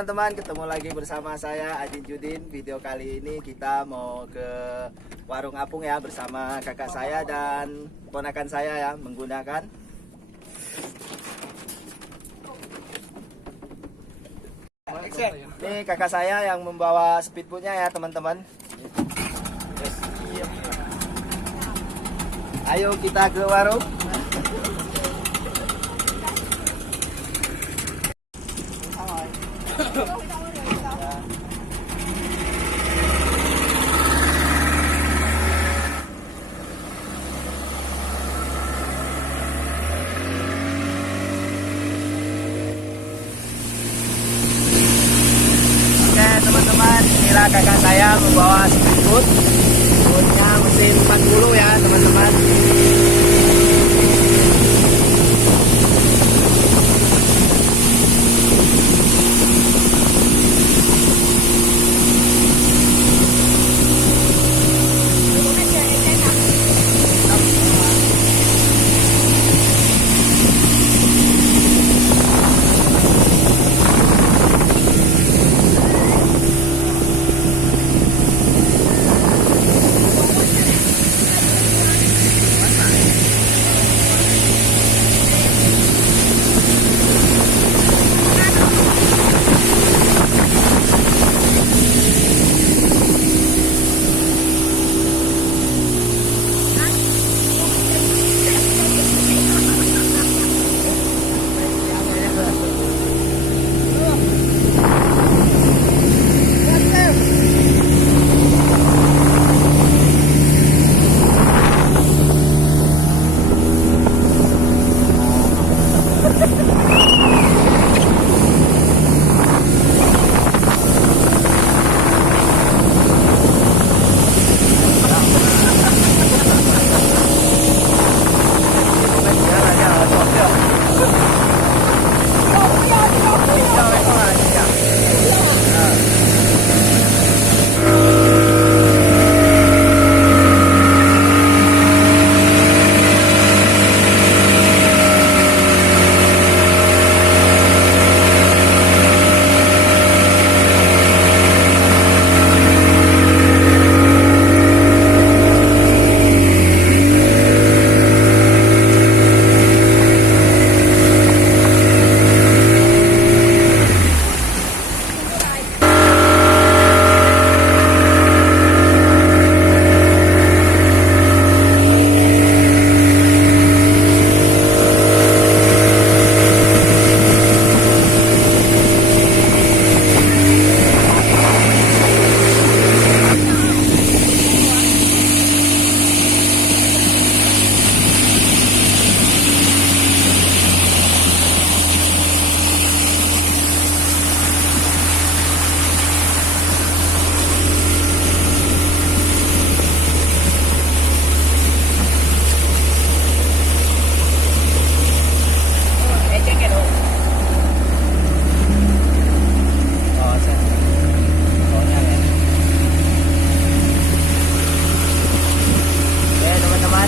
teman-teman, ketemu lagi bersama saya Adin Judin. Video kali ini kita mau ke warung apung ya, bersama kakak saya dan ponakan saya ya, menggunakan ini kakak saya yang membawa speedboatnya ya teman-teman. Ayo kita ke warung. Teman-teman, inilah kakak saya membawa speedboat. Boatnya mesin 40 ya teman-teman.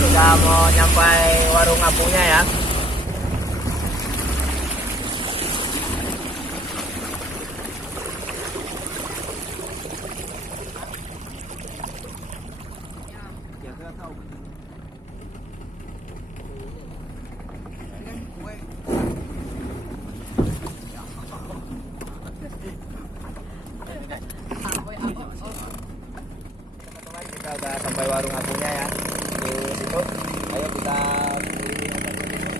Udah mau nyampai warung apungnya ya. Teman-teman, kita udah sampai warung apungnya ya. Di situ, ayo kita beli obat dulu.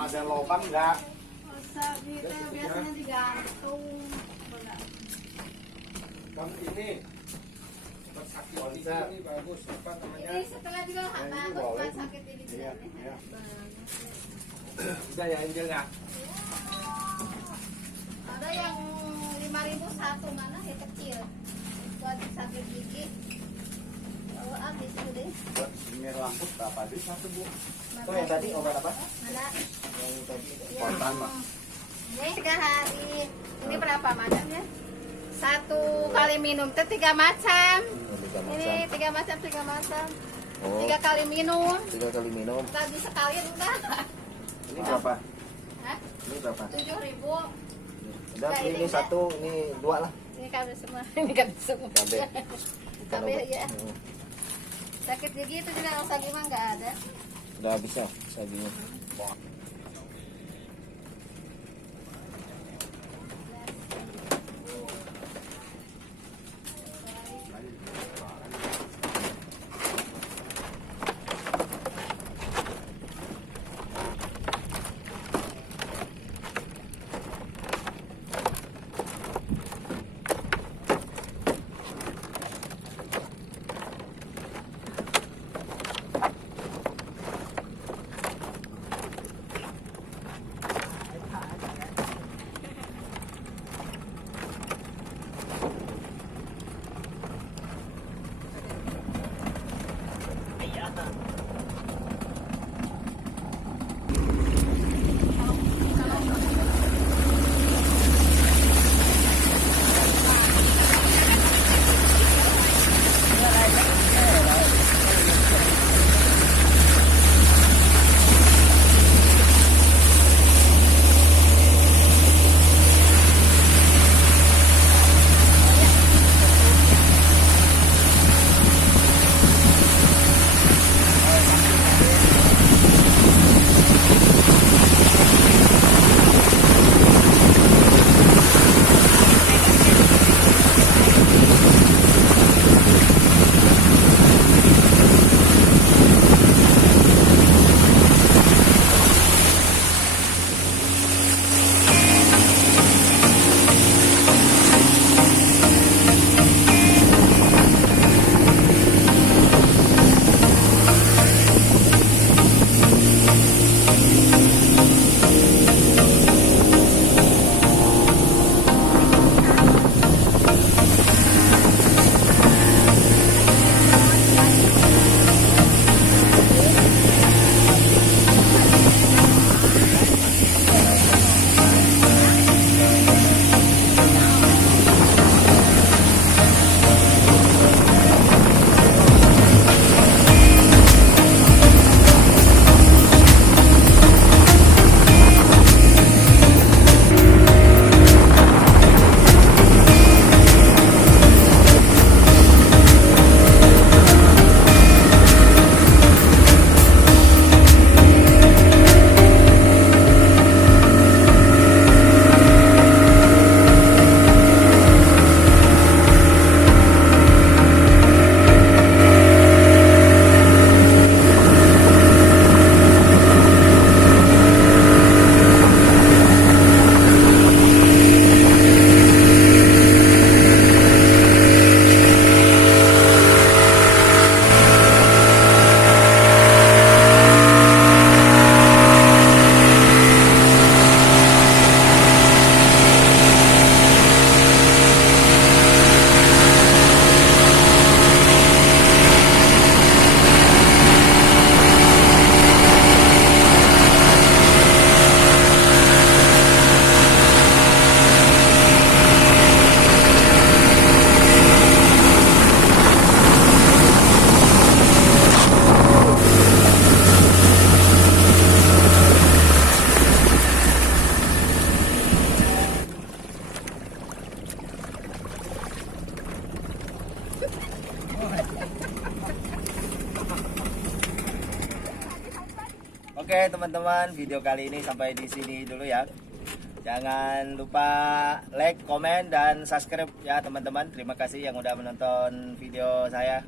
Ada lubang enggak? Biasanya digantung. Kamu ini sakit oli ini bagus apa namanya? Ini setelah juga bagus sakit ini. Iya, iya. Bisa ya Angel ya? Ada yang 5.000 5.000 satu mana ya kecil. Buat sakit gigi. Oh, habis itu deh. Buat sihir rambut berapa duit satu bu? Itu yang tadi obat apa? Mana? Yang tadi Ya. kontan mah. Ini 3 hari. Ini berapa macam ya? 1 kali minum teh 3 macam. Ini 3 macam, 3 macam. Oh, 3 kali minum. 3 kali minum. Tadi sekali udah. Ini berapa? Hah? Ini berapa? 7.000. Udah Nah, ini ini satu, ini 2 lah. Ini kabel semua. Ini kabel semua. Kabel. Bukan Kabel obat. ya. Sakit gigi itu juga rasa gimana nggak ada. Udah bisa sabinya. Oke teman-teman, video kali ini sampai di sini dulu ya. Jangan lupa like, komen, dan subscribe ya teman-teman. Terima kasih yang udah menonton video saya.